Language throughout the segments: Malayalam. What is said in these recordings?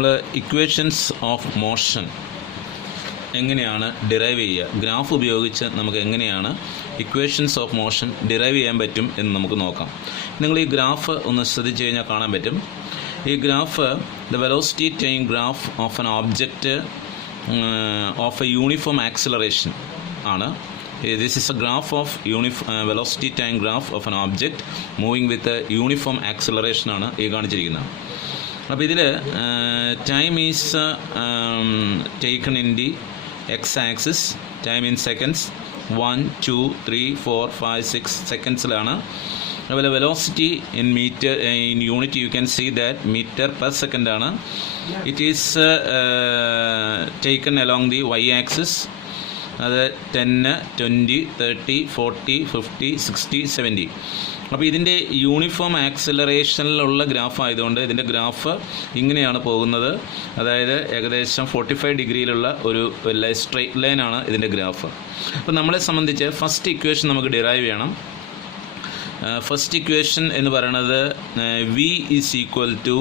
നമ്മൾ ഇക്വേഷൻസ് ഓഫ് മോഷൻ എങ്ങനെയാണ് ഡിറൈവ് ചെയ്യുക, ഗ്രാഫ് ഉപയോഗിച്ച് നമുക്ക് എങ്ങനെയാണ് ഇക്വേഷൻസ് ഓഫ് മോഷൻ ഡിറൈവ് ചെയ്യാൻ പറ്റും എന്ന് നമുക്ക് നോക്കാം. നിങ്ങൾ ഈ ഗ്രാഫ് ഒന്ന് ശ്രദ്ധിച്ചു കഴിഞ്ഞാൽ കാണാൻ പറ്റും. ഈ graph the velocity time graph of an object of A uniform acceleration ആണ്. This is a graph of velocity time graph of an object moving with a uniform acceleration ആണ് ഈ കാണിച്ചിരിക്കുന്നത്. അപ്പോൾ ഇതിൽ time is taken in the x axis, time in seconds 1, 2, 3, 4, 5, 6 സെക്കൻഡ്സിലാണ്. അതുപോലെ velocity in metre in unit you can see that metre per second ആണ്. It is taken along the y axis, അത് 10, 20, 30, 40, 50, 60, 70. അപ്പോൾ ഇതിൻ്റെ യൂണിഫോം ആക്സിലറേഷനിലുള്ള ഗ്രാഫ് ആയതുകൊണ്ട് ഇതിൻ്റെ ഗ്രാഫ് ഇങ്ങനെയാണ് പോകുന്നത്. അതായത് ഏകദേശം 45 ഡിഗ്രിയിലുള്ള ഒരു സ്ട്രെയിറ്റ് ലൈനാണ് ഇതിൻ്റെ ഗ്രാഫ്. അപ്പോൾ നമ്മളെ സംബന്ധിച്ച് ഫസ്റ്റ് ഇക്വേഷൻ നമുക്ക് ഡിറൈവ് ചെയ്യണം. ഫസ്റ്റ് ഇക്വേഷൻ എന്ന് പറയുന്നത് V is equal to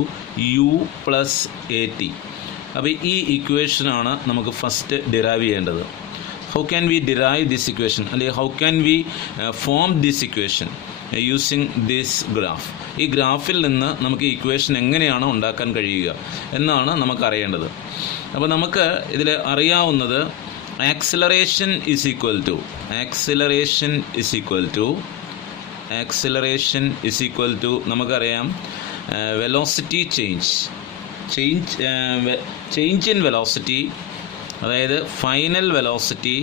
U plus A T. അപ്പോൾ ഈ ഇക്വേഷനാണ് നമുക്ക് ഫസ്റ്റ് ഡിറൈവ് ചെയ്യേണ്ടത്. How can we derive this equation? അല്ലെങ്കിൽ how can we form this equation using this graph? ഈ ഗ്രാഫിൽ നിന്ന് നമുക്ക് ഇക്വേഷൻ എങ്ങനെയാണ് ഉണ്ടാക്കാൻ കഴിയുക എന്നാണ് നമുക്ക് അറിയേണ്ടത്. അപ്പോൾ നമുക്ക് ഇതിൽ അറിയാവുന്നത് ആക്സിലറേഷൻ ഈസ് ഈക്വൽ ടു നമുക്കറിയാം വെലോസിറ്റി ചേഞ്ച് ഇൻ വെലോസിറ്റി, അതായത് final velocity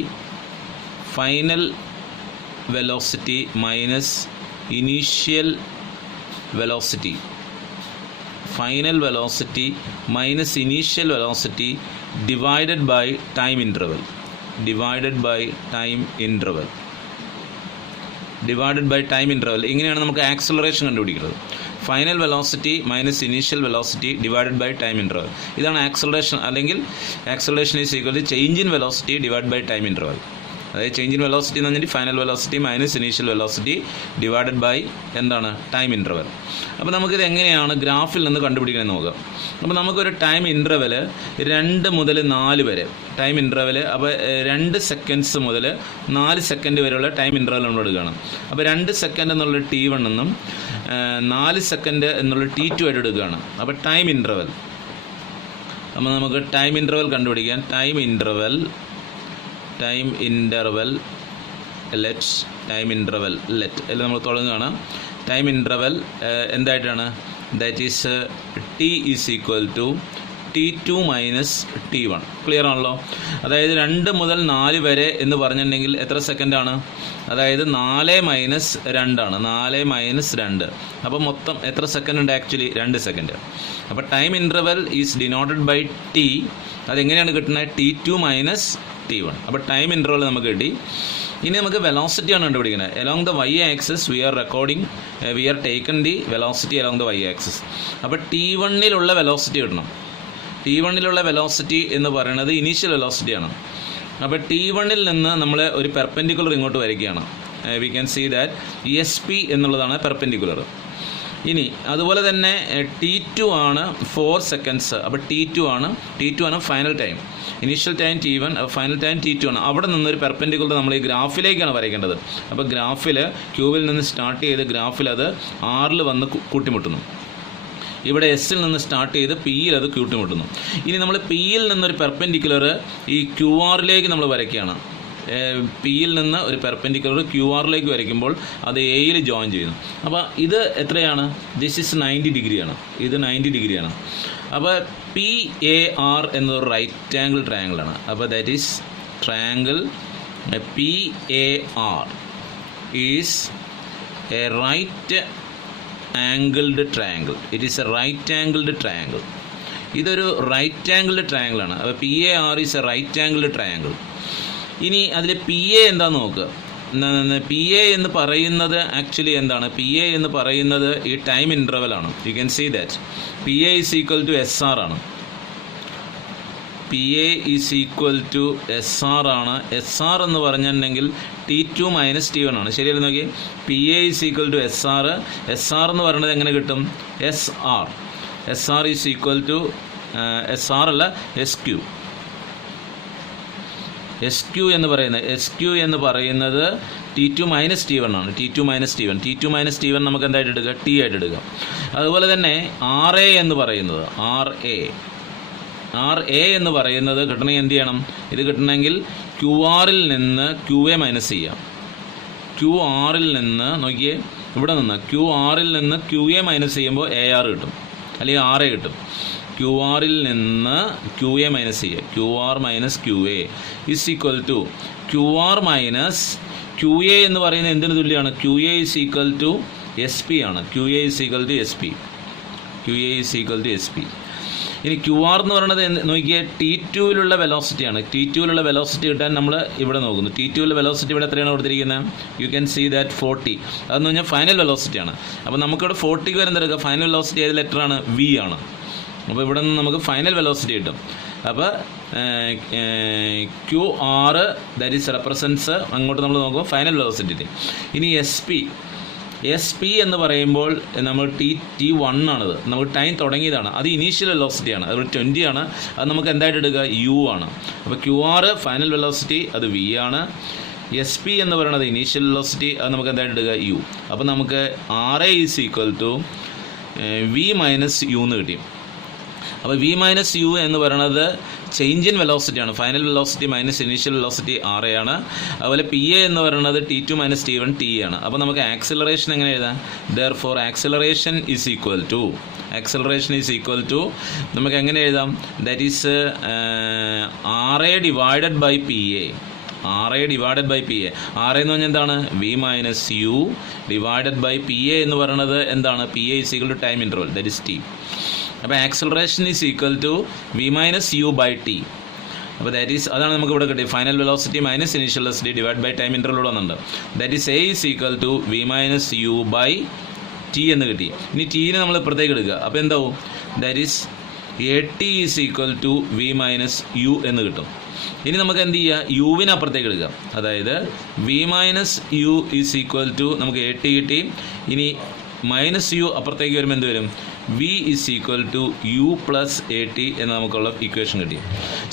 minus initial velocity, divided by time interval. ഇങ്ങനെയാണ് നമുക്ക് ആക്സിലറേഷൻ കണ്ടുപിടിക്കുന്നത്. Final velocity minus initial velocity divided by time interval. ഇതാണ് ആക്സിലറേഷൻ. അല്ലെങ്കിൽ acceleration is equal to change in velocity divide by time interval. അതായത് ചേഞ്ച് ഇൻ വെലോസിറ്റി എന്ന് പറഞ്ഞാൽ final velocity minus initial velocity divided by എന്താണ് ടൈം ഇൻ്റർവൽ. അപ്പോൾ നമുക്കിത് എങ്ങനെയാണ് ഗ്രാഫിൽ നിന്ന് കണ്ടുപിടിക്കണമെന്ന് നോക്കാം. അപ്പോൾ നമുക്കൊരു ടൈം ഇൻ്റർവൽ 2 മുതൽ 4 വരെ ടൈം ഇൻ്റർവൽ, അപ്പോൾ 2 സെക്കൻഡ്സ് മുതൽ 4 സെക്കൻഡ് വരെയുള്ള ടൈം ഇൻ്റർവൽ നമ്മൾ എടുക്കുകയാണ്. അപ്പോൾ 2 സെക്കൻഡ് എന്നുള്ള T1 എന്നും 4 സെക്കൻഡ് എന്നുള്ള T2 ആയിട്ട് എടുക്കുകയാണ്. അപ്പോൾ ടൈം ഇൻ്റർവൽ, അപ്പോൾ നമുക്ക് ടൈം ഇൻ്റർവൽ കണ്ടുപിടിക്കാൻ ടൈം ഇൻ്റർവൽ എല്ലാം നമ്മൾ തുടങ്ങുകയാണ്. ടൈം ഇൻ്റർവൽ എന്തായിട്ടാണ്? That is T is equal to T2 minus T1. Clear ആണല്ലോ? അതായത് 2 മുതൽ 4 വരെ എന്ന് പറഞ്ഞിട്ടുണ്ടെങ്കിൽ എത്ര സെക്കൻഡാണ്? അതായത് 4 മൈനസ് 2 ആണ്. 4 മൈനസ് 2, അപ്പോൾ മൊത്തം എത്ര സെക്കൻഡ് ഉണ്ട്? Actually 2 second. അപ്പോൾ time interval is denoted by T. അതെങ്ങനെയാണ് കിട്ടുന്നത്? T2 minus T1. അപ്പോൾ ടൈം ഇൻ്റർവൽ നമുക്ക് കിട്ടി. ഇനി നമുക്ക് വെലോസിറ്റിയാണ് കണ്ടുപിടിക്കുന്നത്. Along the Y axis we are taken the velocity along the Y axis. അപ്പോൾ T1ലുള്ള വെലോസിറ്റി കിട്ടണം. T1ലുള്ള വെലോസിറ്റി എന്ന് പറയുന്നത് ഇനീഷ്യൽ വെലോസിറ്റിയാണ്. അപ്പോൾ T1ൽ നിന്ന് നമ്മൾ ഒരു പെർപെൻഡിക്കുലർ ഇങ്ങോട്ട് വരികയാണ്. We can see that SP എന്നുള്ളതാണ് പെർപെൻഡിക്കുലർ. ഇനി അതുപോലെ തന്നെ T2 ആണ് 4 സെക്കൻഡ്സ്. അപ്പോൾ T2 ആണ് final time. Initial time T1, final time T2 ആണ്. അവിടെ നിന്നൊരു പെർപെൻഡിക്കുലർ നമ്മൾ ഈ ഗ്രാഫിലേക്കാണ് വരയ്ക്കേണ്ടത്. അപ്പോൾ ഗ്രാഫിൽ ക്യൂവിൽ നിന്ന് സ്റ്റാർട്ട് ചെയ്ത് ഗ്രാഫിൽ അത് Rൽ വന്ന് കൂട്ടിമുട്ടുന്നു. ഇവിടെ എസ്സിൽ നിന്ന് സ്റ്റാർട്ട് ചെയ്ത് പിയിൽ അത് കൂട്ടിമുട്ടുന്നു. ഇനി നമ്മൾ പിയിൽ നിന്നൊരു പെർപെൻഡിക്കുലർ ഈ QR-ലേക്ക് നമ്മൾ വരയ്ക്കുകയാണ്. പിയിൽ നിന്ന് ഒരു പെർപെൻഡിക്കുലർ QR-ലേക്ക് വരയ്ക്കുമ്പോൾ അത് എയിൽ ജോയിൻ ചെയ്യുന്നു. അപ്പോൾ ഇത് എത്രയാണ്? ദിസ് ഇസ് 90 ഡിഗ്രിയാണ്. ഇത് 90 ഡിഗ്രിയാണ്. അപ്പോൾ PAR എന്നൊരു റൈറ്റ് ആംഗിൾ ട്രയാങ്കിളാണ്. അപ്പോൾ that is triangle PAR is a right angled triangle. It is a right angled triangle. ഇതൊരു റൈറ്റ് ആംഗിൾഡ് ട്രയാങ്കിളാണ്. അപ്പോൾ PAR is a right angled triangle. ഇനി അതിൽ PA എന്താണെന്ന് നോക്കുക. PA എന്ന് പറയുന്നത് ആക്ച്വലി എന്താണ്? PA എന്ന് പറയുന്നത് ഈ ടൈം ഇൻ്റർവലാണ്. You can see that PA is equal to SR ആണ്. PA is equal to SR ആണ്. SR എന്ന് പറഞ്ഞിട്ടുണ്ടെങ്കിൽ T2 മൈനസ് T1 ആണ്. ശരിയല്ല? നോക്കി, PA is equal to SR. SR എന്ന് പറയുന്നത് എങ്ങനെ കിട്ടും? SR is equal to SR അല്ല, SQ. SQ എന്ന് പറയുന്നത് T2 മൈനസ് T1 ആണ്. T2 മൈനസ് T1 നമുക്ക് എന്തായിട്ട് എടുക്കുക? T ആയിട്ട് എടുക്കുക. അതുപോലെ തന്നെ RA എന്ന് പറയുന്നത് കിട്ടണമെങ്കിൽ എന്ത് ചെയ്യണം? ഇത് കിട്ടണമെങ്കിൽ QR-ൽ നിന്ന് QA മൈനസ് ചെയ്യാം. QR-ൽ നിന്ന് നോക്കിയേ, ഇവിടെ നിന്ന് QR-ൽ നിന്ന് QA മൈനസ് ചെയ്യുമ്പോൾ AR കിട്ടും, അല്ലെങ്കിൽ RA കിട്ടും. QR-ൽ നിന്ന് QA മൈനസ് ചെയ്യുക. QR minus QA is equal to QR minus QA എന്ന് പറയുന്നത് എന്തിനു തുല്യമാണ്? QA is equal to SP ആണ്. QA is equal to SP. ഇനി QR എന്ന് പറയുന്നത് നോക്കിയാൽ T2-ലുള്ള വെലോസിറ്റിയാണ്. T2-ലുള്ള വെലോസിറ്റി കിട്ടാൻ നമ്മൾ ഇവിടെ നോക്കുന്നു. T2-ലെ വെലോസിറ്റി ഇവിടെ എത്രയാണ് കൊടുത്തിരിക്കുന്നത്? You can see that 40. അതെന്ന് പറഞ്ഞാൽ ഫൈനൽ വെലോസിറ്റിയാണ്. അപ്പോൾ നമുക്കിവിടെ 40 വരുന്ന എടുക്കുക. ഫൈനൽ വെലോസിറ്റി ഏത് ലെറ്ററാണ്? V ആണ്. അപ്പോൾ ഇവിടെ നിന്ന് നമുക്ക് ഫൈനൽ വെലോസിറ്റി കിട്ടും. അപ്പോൾ QR ദാറ്റ് ഈസ് റെപ്രസെൻറ്റ്സ്, അങ്ങോട്ട് നമ്മൾ നോക്കുമ്പോൾ ഫൈനൽ വെലോസിറ്റി. ഇനി SP എന്ന് പറയുമ്പോൾ നമ്മൾ T1 ആണത്, നമുക്ക് ടൈം തുടങ്ങിയതാണ്, അത് ഇനീഷ്യൽ വെലോസിറ്റിയാണ്, അത് 20 ആണ്. അത് നമുക്ക് എന്തായിട്ട് എടുക്കുക? U ആണ്. അപ്പോൾ QR ഫൈനൽ വെലോസിറ്റി, അത് V ആണ്. SP എന്ന് പറയുന്നത് ഇനീഷ്യൽ വെലോസിറ്റി, അത് നമുക്ക് എന്തായിട്ട് എടുക്കുക? U. അപ്പോൾ നമുക്ക് RA is equal to V minus U എന്ന് കിട്ടി. അപ്പോൾ V മൈനസ് U എന്ന് പറയുന്നത് ചേഞ്ച് ഇൻ വെലോസിറ്റിയാണ്. Final velocity minus initial velocity RA ആണ്. അതുപോലെ PA എന്ന് പറയുന്നത് T2 മൈനസ് T1 T ആണ്. അപ്പോൾ നമുക്ക് ആക്സിലറേഷൻ എങ്ങനെ എഴുതാം? Therefore acceleration is equal to നമുക്ക് എങ്ങനെ എഴുതാം? That is RA divided by PA. RA divided by PA. RA എന്ന് പറഞ്ഞാൽ എന്താണ്? V minus U divided by PA എന്ന് പറയുന്നത് എന്താണ്? PA is equal to time interval, that is T. അപ്പോൾ acceleration is equal to V minus U by T. അപ്പോൾ ദാറ്റ് ഈസ്, അതാണ് നമുക്ക് ഇവിടെ കിട്ടിയത്. Final velocity minus initial velocity divide by time interval വന്നിട്ടുണ്ട്. That is A is equal to V minus U by T എന്ന് കിട്ടി. ഇനി Tനെ നമ്മൾ ഇപ്പുറത്തേക്ക് എടുക്കുക. അപ്പോൾ എന്താവും? That is AT is equal to V minus U എന്ന് കിട്ടും. ഇനി നമുക്ക് എന്ത് ചെയ്യുക? യുവിനെ അപ്പുറത്തേക്ക് എടുക്കാം. അതായത് V minus U is equal to നമുക്ക് AT കിട്ടി. ഇനി മൈനസ് U അപ്പുറത്തേക്ക് വരുമ്പോൾ എന്ത് വരും? V is equal to U plus AT എന്ന് നമുക്കുള്ള ഇക്വേഷൻ കിട്ടി.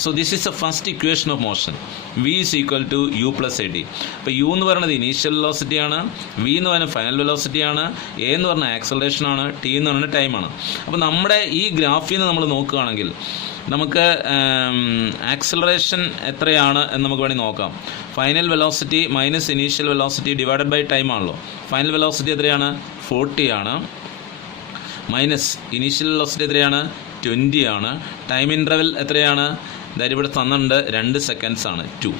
So this is a first equation of motion. V is equal to U plus AT. അപ്പോൾ U എന്ന് പറയുന്നത് ഇനീഷ്യൽ വെലോസിറ്റിയാണ്, V എന്ന് പറയുന്നത് ഫൈനൽ വെലോസിറ്റിയാണ്, A എന്ന് പറഞ്ഞാൽ ആക്സലറേഷൻ ആണ്, T എന്ന് പറയുന്നത് ടൈമാണ്. അപ്പോൾ നമ്മുടെ ഈ ഗ്രാഫിൽ നിന്ന് നമ്മൾ നോക്കുകയാണെങ്കിൽ നമുക്ക് ആക്സലറേഷൻ എത്രയാണ് എന്ന് നമുക്ക് വേണമെങ്കിൽ നോക്കാം. Final velocity minus initial velocity divided by time ആണല്ലോ. ഫൈനൽ വെലോസിറ്റി എത്രയാണ്? 40 ആണ്. മൈനസ് ഇനീഷ്യൽ വെലോസിറ്റി എത്രയാണ്? 20 ആണ്. ടൈം ഇൻ്റർവെൽ എത്രയാണ്? ദാറ്റ് ഇവിടെ തന്നിട്ടുണ്ട്, 2 സെക്കൻഡ്സ് ആണ്. 2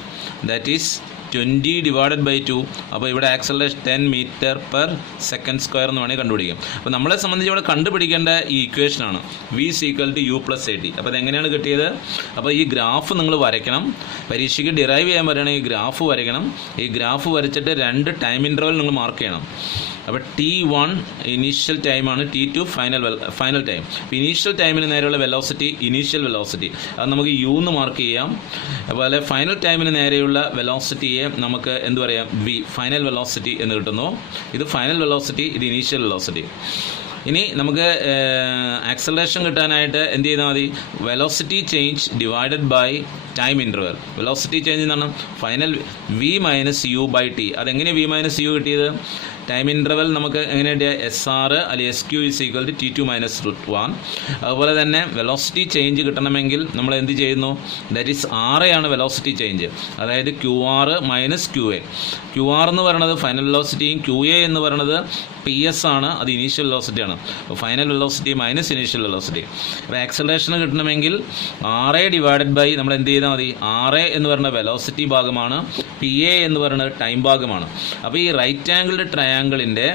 ദാറ്റ് ഈസ് 20 ഡിവൈഡഡ് ബൈ 2. അപ്പോൾ ഇവിടെ acceleration 10 metre per second square എന്ന് വേണമെങ്കിൽ കണ്ടുപിടിക്കാം. അപ്പോൾ നമ്മളെ സംബന്ധിച്ച് ഇവിടെ കണ്ടുപിടിക്കേണ്ട ഈ ഇക്വേഷനാണ് V is equal to U plus AT. അപ്പോൾ അതെങ്ങനെയാണ് കിട്ടിയത്? അപ്പോൾ ഈ ഗ്രാഫ് നിങ്ങൾ വരയ്ക്കണം. പരീക്ഷയ്ക്ക് ഡിറൈവ് ചെയ്യാൻ പറയുകയാണെങ്കിൽ ഈ ഗ്രാഫ് വരയ്ക്കണം. ഈ ഗ്രാഫ് വരച്ചിട്ട് 2 ടൈം ഇൻ്റർവെൽ നിങ്ങൾ മാർക്ക് ചെയ്യണം. അപ്പോൾ T1 ഇനീഷ്യൽ ടൈമാണ്, T2 ഫൈനൽ ടൈം. അപ്പോൾ ഇനീഷ്യൽ ടൈമിന് നേരെയുള്ള വെലോസിറ്റി ഇനീഷ്യൽ വെലോസിറ്റി, അത് നമുക്ക് U എന്ന് മാർക്ക് ചെയ്യാം. അതുപോലെ ഫൈനൽ ടൈമിന് നേരെയുള്ള വെലോസിറ്റിയെ നമുക്ക് എന്ത് പറയാം? V ഫൈനൽ വെലോസിറ്റി എന്ന് കിട്ടുന്നു. ഇത് ഫൈനൽ വെലോസിറ്റി, ഇത് ഇനീഷ്യൽ വെലോസിറ്റി. ഇനി നമുക്ക് ആക്സലറേഷൻ കിട്ടാനായിട്ട് എന്ത് ചെയ്താൽ മതി? Velocity change divided by time interval. Velocity change എന്നാണ് final V minus U by T. അതെങ്ങനെയാണ് V മൈനസ് U കിട്ടിയത്? ടൈം ഇൻ്റർവെൽ നമുക്ക് എങ്ങനെ കിട്ടിയ? SR അല്ലെങ്കിൽ SQ is equal to T2 minus √1. അതുപോലെ തന്നെ വെലോസിറ്റി ചേഞ്ച് കിട്ടണമെങ്കിൽ നമ്മൾ എന്ത് ചെയ്യുന്നു? ദാറ്റ് ഈസ് RA ആണ് വെലോസിറ്റി ചേഞ്ച്, അതായത് QR മൈനസ് QA. QR എന്ന് പറയുന്നത് ഫൈനൽ വെലോസിറ്റിയും QA എന്ന് പറയുന്നത് PS ആണ്, അത് ഇനീഷ്യൽ വെലോസിറ്റിയാണ്. അപ്പോൾ final velocity minus initial velocity. അപ്പോൾ ആക്സലറേഷൻ കിട്ടണമെങ്കിൽ RA ഡിവൈഡഡ് ബൈ നമ്മൾ എന്ത് ചെയ്താൽ മതി? RA എന്ന് പറയുന്ന വെലോസിറ്റി ഭാഗമാണ്, PA എന്ന് പറയുന്നത് ടൈം ഭാഗമാണ്. അപ്പോൾ ഈ റൈറ്റ് ആംഗിൾഡ് ട്രയാങ്കിളിൻ്റെ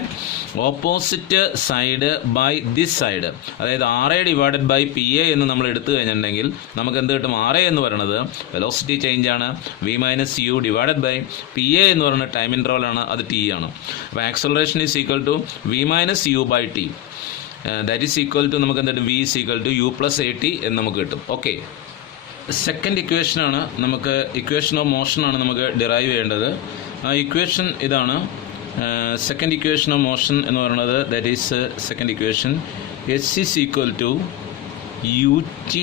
opposite side by this side, അതായത് RA ഡിവൈഡഡ് ബൈ PA എന്ന് നമ്മൾ എടുത്തു കഴിഞ്ഞിട്ടുണ്ടെങ്കിൽ നമുക്ക് എന്ത് കിട്ടും? RA എന്ന് പറയുന്നത് വെലോസിറ്റി ചേഞ്ചാണ്, V minus U divided by PA എന്ന് പറയുന്നത് ടൈം ഇൻ്റർവൽ ആണ്, അത് T ആണ്. അപ്പോൾ acceleration is equal to V minus U by T. That is equal to നമുക്ക് എന്തുണ്ട്? V is equal to U plus AT എന്ന് നമുക്ക് കിട്ടും. ഓക്കെ, സെക്കൻഡ് ഇക്വേഷനാണ് നമുക്ക്, ഇക്വേഷൻ ഓഫ് മോഷനാണ് നമുക്ക് ഡിറൈവ് ചെയ്യേണ്ടത്. ആ ഇക്വേഷൻ ഇതാണ്. സെക്കൻഡ് ഇക്വേഷൻ ഓഫ് മോഷൻ എന്ന് പറയുന്നത്, that is second equation, H is equal to ut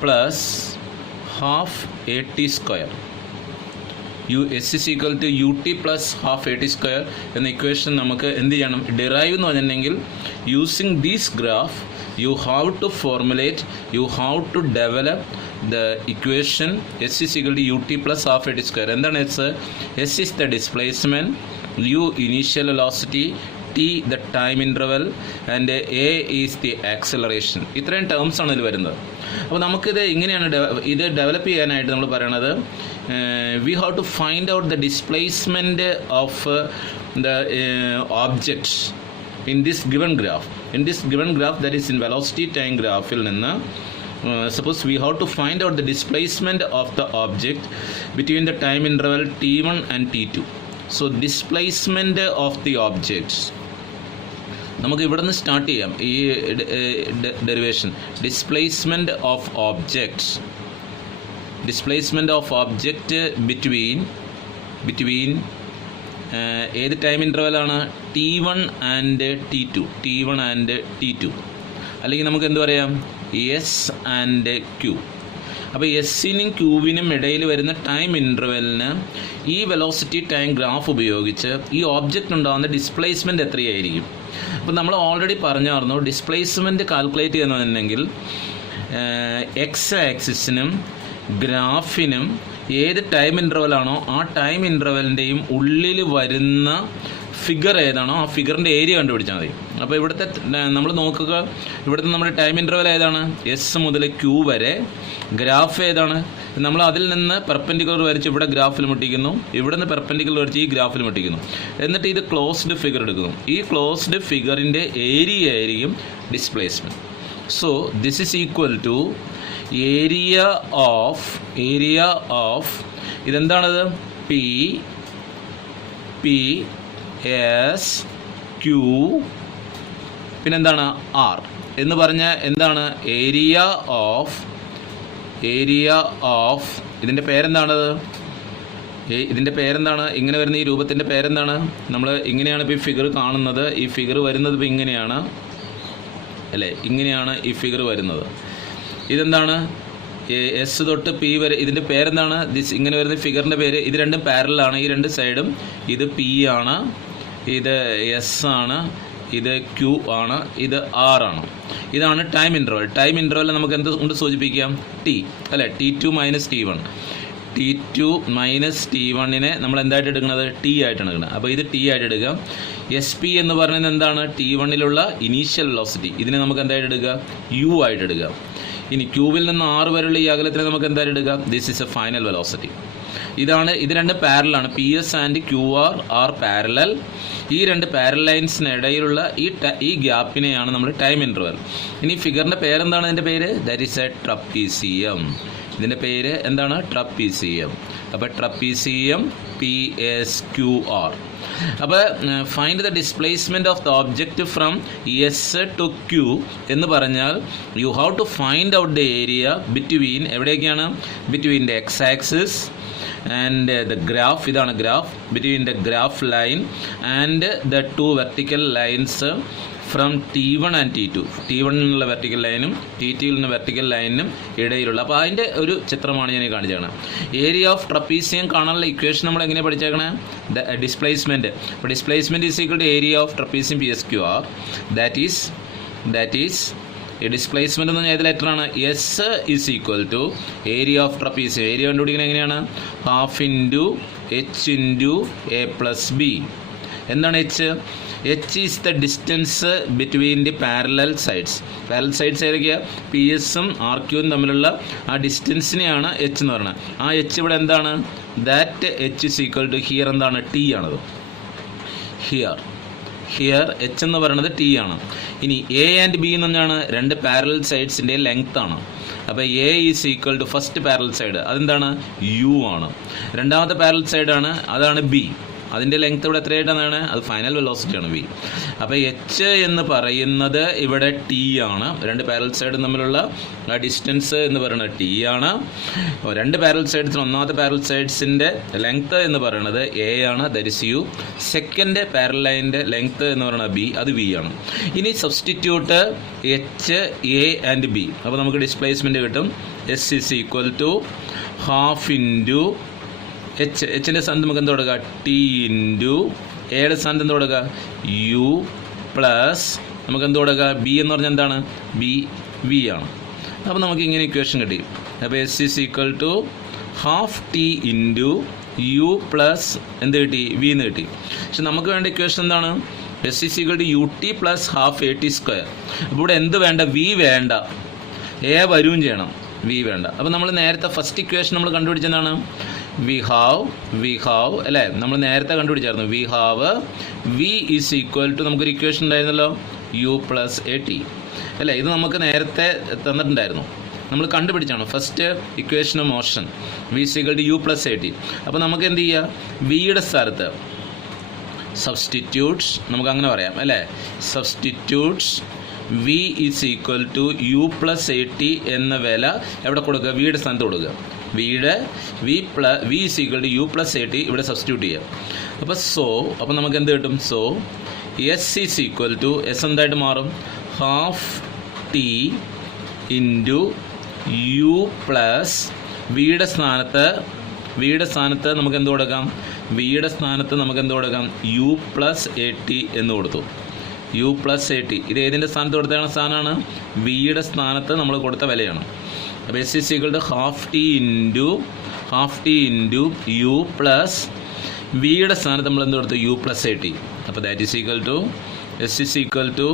plus half A T square. S is equal to U T plus half A T square എന്ന ഇക്വേഷൻ നമുക്ക് എന്ത് ചെയ്യണം? ഡിറൈവ് എന്ന് പറഞ്ഞിട്ടുണ്ടെങ്കിൽ using these graph you have to formulate, you have to develop the equation s is equal to ut plus half a t square. എന്താണ് s? s is the displacement, u initial velocity, t the time interval and a is the acceleration. ഇത്രയും ടേംസ് ആണ് ഇതിൽ വരുന്നത്. അപ്പോൾ നമുക്കിത് ഇങ്ങനെയാണ് ഇത് ഡെവലപ്പ് ചെയ്യാനായിട്ട് നമ്മൾ പറയണത് we have to find out the displacement of the objects in this given graph. In this given graph, that is in velocity time graph il ninnu suppose we have to find out the displacement of the object between the time interval t1 and t2. So displacement of the objects നമുക്ക് ഇവിടെ നിന്ന് സ്റ്റാർട്ട് ചെയ്യാം. ഈ derivation displacement of objects, displacement of object between ഏത് ടൈം ഇൻ്റർവെലാണ്? T1 and T2, T1 and T2, അല്ലെങ്കിൽ നമുക്ക് എന്ത് പറയാം? S and Q. അപ്പോൾ എസ്സിനും ക്യൂവിനും ഇടയിൽ വരുന്ന ടൈം ഇൻ്റർവെലിന് ഈ വെലോസിറ്റി ടൈം ഗ്രാഫ് ഉപയോഗിച്ച് ഈ ഓബ്ജക്റ്റ് ഉണ്ടാകുന്ന ഡിസ്പ്ലേസ്മെൻറ്റ് എത്രയായിരിക്കും? അപ്പോൾ നമ്മൾ ഓൾറെഡി പറഞ്ഞായിരുന്നു ഡിസ്പ്ലേസ്മെൻറ്റ് കാൽക്കുലേറ്റ് ചെയ്യുന്നതെങ്കിൽ എക്സ് ആക്സിസിനും ഗ്രാഫിനും ഏത് ടൈം ഇൻ്റർവെലാണോ ആ ടൈം ഇൻ്റർവെലിൻ്റെയും ഉള്ളിൽ വരുന്ന ഫിഗർ ഏതാണോ ആ ഫിഗറിൻ്റെ ഏരിയ കണ്ടുപിടിച്ചാൽ മതി. അപ്പോൾ ഇവിടുത്തെ നമ്മൾ നോക്കുക, ഇവിടുത്തെ നമ്മുടെ ടൈം ഇൻ്റർവെൽ ഏതാണ്? എസ് മുതൽ ക്യൂ വരെ. ഗ്രാഫ് ഏതാണ്? നമ്മൾ അതിൽ നിന്ന് പെർപെൻഡിക്കുലർ വരച്ച് ഇവിടെ ഗ്രാഫിൽ മുട്ടിക്കുന്നു, ഇവിടെ നിന്ന് പെർപെൻഡിക്കുലർ വരച്ച് ഈ ഗ്രാഫിൽ മുട്ടിക്കുന്നു. എന്നിട്ട് ഇത് ക്ലോസ്ഡ് ഫിഗർ എടുക്കുന്നു. ഈ ക്ലോസ്ഡ് ഫിഗറിൻ്റെ ഏരിയ ആയിരിക്കും displacement. So this is equal to area of ഇതെന്താണത്? പി എസ് ക്യൂ പിന്നെന്താണ്? ആർ എന്ന് പറഞ്ഞാൽ എന്താണ്? ഏരിയ ഓഫ് ഇതിൻ്റെ പേരെന്താണത്? ഇതിൻ്റെ പേരെന്താണ്? ഇങ്ങനെ വരുന്ന ഈ രൂപത്തിൻ്റെ പേരെന്താണ്? നമ്മൾ ഇങ്ങനെയാണ് ഇപ്പോൾ ഈ ഫിഗർ കാണുന്നത്. ഈ ഫിഗർ വരുന്നത് ഇപ്പോൾ ഇങ്ങനെയാണ് അല്ലേ? ഇങ്ങനെയാണ് ഈ ഫിഗർ വരുന്നത്. ഇതെന്താണ്? എസ് തൊട്ട് പി വരെ. ഇതിൻ്റെ പേരെന്താണ്? ഇങ്ങനെ വരുന്ന ഫിഗറിൻ്റെ പേര്. ഇത് രണ്ടും പാരലാണ്, ഈ രണ്ട് സൈഡും. ഇത് പി ആണ്, ഇത് എസ് ആണ്, ഇത് ക്യൂ ആണ്, ഇത് ആർ ആണ്. ഇതാണ് ടൈം ഇൻ്റർവൽ. ടൈം ഇൻ്റർവൽ നമുക്ക് എന്ത് കൊണ്ട് സൂചിപ്പിക്കാം? ടി അല്ലേ? T2 minus T1. T2 minus T1നെ നമ്മൾ എന്തായിട്ട് എടുക്കുന്നത്? ടി ആയിട്ടാണ് എടുക്കുന്നത്. അപ്പോൾ ഇത് ടി ആയിട്ട് എടുക്കുക. എസ് പി എന്ന് പറയുന്നത് എന്താണ്? T1ലുള്ള ഇനീഷ്യൽ വെലോസിറ്റി. ഇതിനെ നമുക്ക് എന്തായിട്ട് എടുക്കുക? യു ആയിട്ട് എടുക്കുക. ഇനി ക്യൂവിൽ നിന്ന് ആറ് വരെയുള്ള ഈ അകലത്തിനെ നമുക്ക് എന്തായിട്ട് എടുക്കുക? This is a final velocity. ഇത് രണ്ട് പാരലാണ്. P S and Q R parallel. ഈ രണ്ട് പാരൽ ലൈൻസിനിടയിലുള്ള ഈ ഗ്യാപ്പിനെയാണ് നമ്മൾ ടൈം ഇൻ്റർവൽ. ഇനി ഫിഗറിൻ്റെ പേരെന്താണ്? ഇതിൻ്റെ പേര് ദാറ്റ് ഈസ് എ ട്രപ്പീസിയം. ഇതിൻ്റെ പേര് എന്താണ്? ട്രപ്പീസിയം. അപ്പോൾ trapezium P S Q R. അപ്പോൾ find the displacement of the object from S to Q എന്ന് പറഞ്ഞാൽ you have to find out the area between എവിടെയൊക്കെയാണ്? Between the X axis and the graph. ഇതാണ് graph. Between the graph line and the two vertical lines from T1 and T2. T1 നിന്നുള്ള വെർട്ടിക്കൽ ലൈനും T2 നിന്ന് വെർട്ടിക്കൽ ലൈനിനും ഇടയിലുള്ള. അപ്പോൾ അതിൻ്റെ ഒരു ചിത്രമാണ് ഞാൻ കാണിച്ചേക്കണം. ഏരിയ ഓഫ് ട്രപ്പീസിയം കാണാനുള്ള ഇക്വേഷൻ നമ്മൾ എങ്ങനെയാണ് പഠിച്ചേക്കണേ? ഡിസ്പ്ലേസ്മെൻറ്റ്. അപ്പോൾ displacement is equal to area of trapezium P S Q R. That is ഈ ഡിസ്പ്ലേസ്മെൻറ്റ് എന്ന് പറഞ്ഞാൽ ഏത് ലെറ്ററാണ്? S is equal to area of trapezium. Area കണ്ടുപിടിക്കുന്നത് എങ്ങനെയാണ്? Half into H into A plus B. എന്താണ് H? H is the distance between the parallel sides. Parallel sides ഏതൊക്കെയാണ്? പി എസും ആർ ക്യൂവും തമ്മിലുള്ള ആ ഡിസ്റ്റൻസിനെയാണ് എച്ച് എന്ന് പറയുന്നത്. ആ എച്ച് ഇവിടെ എന്താണ്? That H is equal to here എന്താണ്? ടി ആണത്. ഹിയർ എച്ച് എന്ന് പറയുന്നത് ടി ആണ്. ഇനി എ ആൻഡ് ബി എന്ന് പറഞ്ഞാണ് രണ്ട് പാരലൽ സൈഡ്സിൻ്റെ ലെങ്ത് ആണ്. അപ്പോൾ A is equal to first parallel side അതെന്താണ്? യു ആണ്. രണ്ടാമത്തെ പാരലൽ സൈഡാണ്, അതാണ് ബി. അതിൻ്റെ ലെങ്ത് ഇവിടെ എത്രയായിട്ടാണ്? അത് ഫൈനൽ വെലോസിറ്റിയാണ് v. അപ്പോൾ എച്ച് എന്ന് പറയുന്നത് ഇവിടെ ടി ആണ്. രണ്ട് പാരലൽ സൈഡും തമ്മിലുള്ള ഡിസ്റ്റൻസ് എന്ന് പറയുന്നത് ടി ആണ്. രണ്ട് പാരലൽ സൈഡ്സിന് ഒന്നാമത്തെ പാരലൽ സൈഡ്സിൻ്റെ ലെങ്ത് എന്ന് പറയുന്നത് എ ആണ്, that is U. Second parallel ലൈനിൻ്റെ ലെങ്ത് എന്ന് പറയുന്നത് ബി, അത് വി ആണ്. ഇനി substitute H, A and B. അപ്പോൾ നമുക്ക് ഡിസ്പ്ലേസ്മെൻറ്റ് കിട്ടും. S is equal to half into എച്ചിൻ്റെ സ്ഥാനത്ത് നമുക്ക് എന്ത് കൊടുക്കുക? ടി ഇൻറ്റു എയുടെ സ്ഥാനത്ത് എന്ത് കൊടുക്കുക? യു പ്ലസ് നമുക്ക് എന്ത് കൊടുക്കുക? ബി എന്ന് പറഞ്ഞാൽ എന്താണ്? ബി വി ആണ്. അപ്പോൾ നമുക്ക് ഇങ്ങനെ ഇക്വേഷൻ കിട്ടി. അപ്പോൾ S is equal to half T into U plus എന്ത് കിട്ടി? വി എന്ന് കിട്ടി. പക്ഷെ നമുക്ക് വേണ്ട ഇക്വേഷൻ എന്താണ്? S is equal to U T plus half A T square. അപ്പോൾ ഇവിടെ എന്ത് വേണ്ട? വി വേണ്ട, എ വരും ചെയ്യണം, വി വേണ്ട. അപ്പോൾ നമ്മൾ നേരത്തെ ഫസ്റ്റ് ഇക്വേഷൻ നമ്മൾ കണ്ടുപിടിച്ചതാണ് വി ഹാവ് അല്ലേ? നമ്മൾ നേരത്തെ കണ്ടുപിടിച്ചായിരുന്നു we have V is equal to നമുക്കൊരു ഇക്വേഷൻ ഉണ്ടായിരുന്നല്ലോ യു പ്ലസ് എ ടി അല്ലേ? ഇത് നമുക്ക് നേരത്തെ തന്നിട്ടുണ്ടായിരുന്നു, നമ്മൾ കണ്ടുപിടിച്ചാണ് first equation of motion V is equal to U plus A T. അപ്പോൾ നമുക്ക് എന്ത് ചെയ്യുക? വിയുടെ സ്ഥലത്ത് സബ്സ്റ്റിറ്റ്യൂട്ട്സ് നമുക്ക് അങ്ങനെ പറയാം അല്ലേ? Substitutes V is equal to U plus A T എന്ന വില എവിടെ കൊടുക്കുക? വിയുടെ സ്ഥാനത്ത് കൊടുക്കുക. V is equal to U plus A T ഇവിടെ സബ്സ്റ്റിറ്റ്യൂട്ട് ചെയ്യാം. അപ്പോൾ നമുക്ക് എന്ത് കിട്ടും? So S is equal to S എന്തായിട്ട് മാറും? Half T into U plus വിയുടെ സ്ഥാനത്ത് നമുക്ക് എന്ത് കൊടുക്കാം? വിയുടെ സ്ഥാനത്ത് നമുക്ക് എന്ത് കൊടുക്കാം? യു പ്ലസ് എ ടി എന്ന് കൊടുത്തു. യു പ്ലസ് എ ടി ഇത് ഏതിൻ്റെ സ്ഥാനത്ത് കൊടുത്തതാണ്? സ്ഥാനമാണ് വിയുടെ സ്ഥാനത്ത് നമ്മൾ കൊടുത്ത വിലയാണ്. അപ്പോൾ S is equal to half T into U plus വിയുടെ സ്ഥാനത്ത് നമ്മൾ എന്ത് കൊടുത്തു? U plus A T. അപ്പോൾ that is equal to S is equal to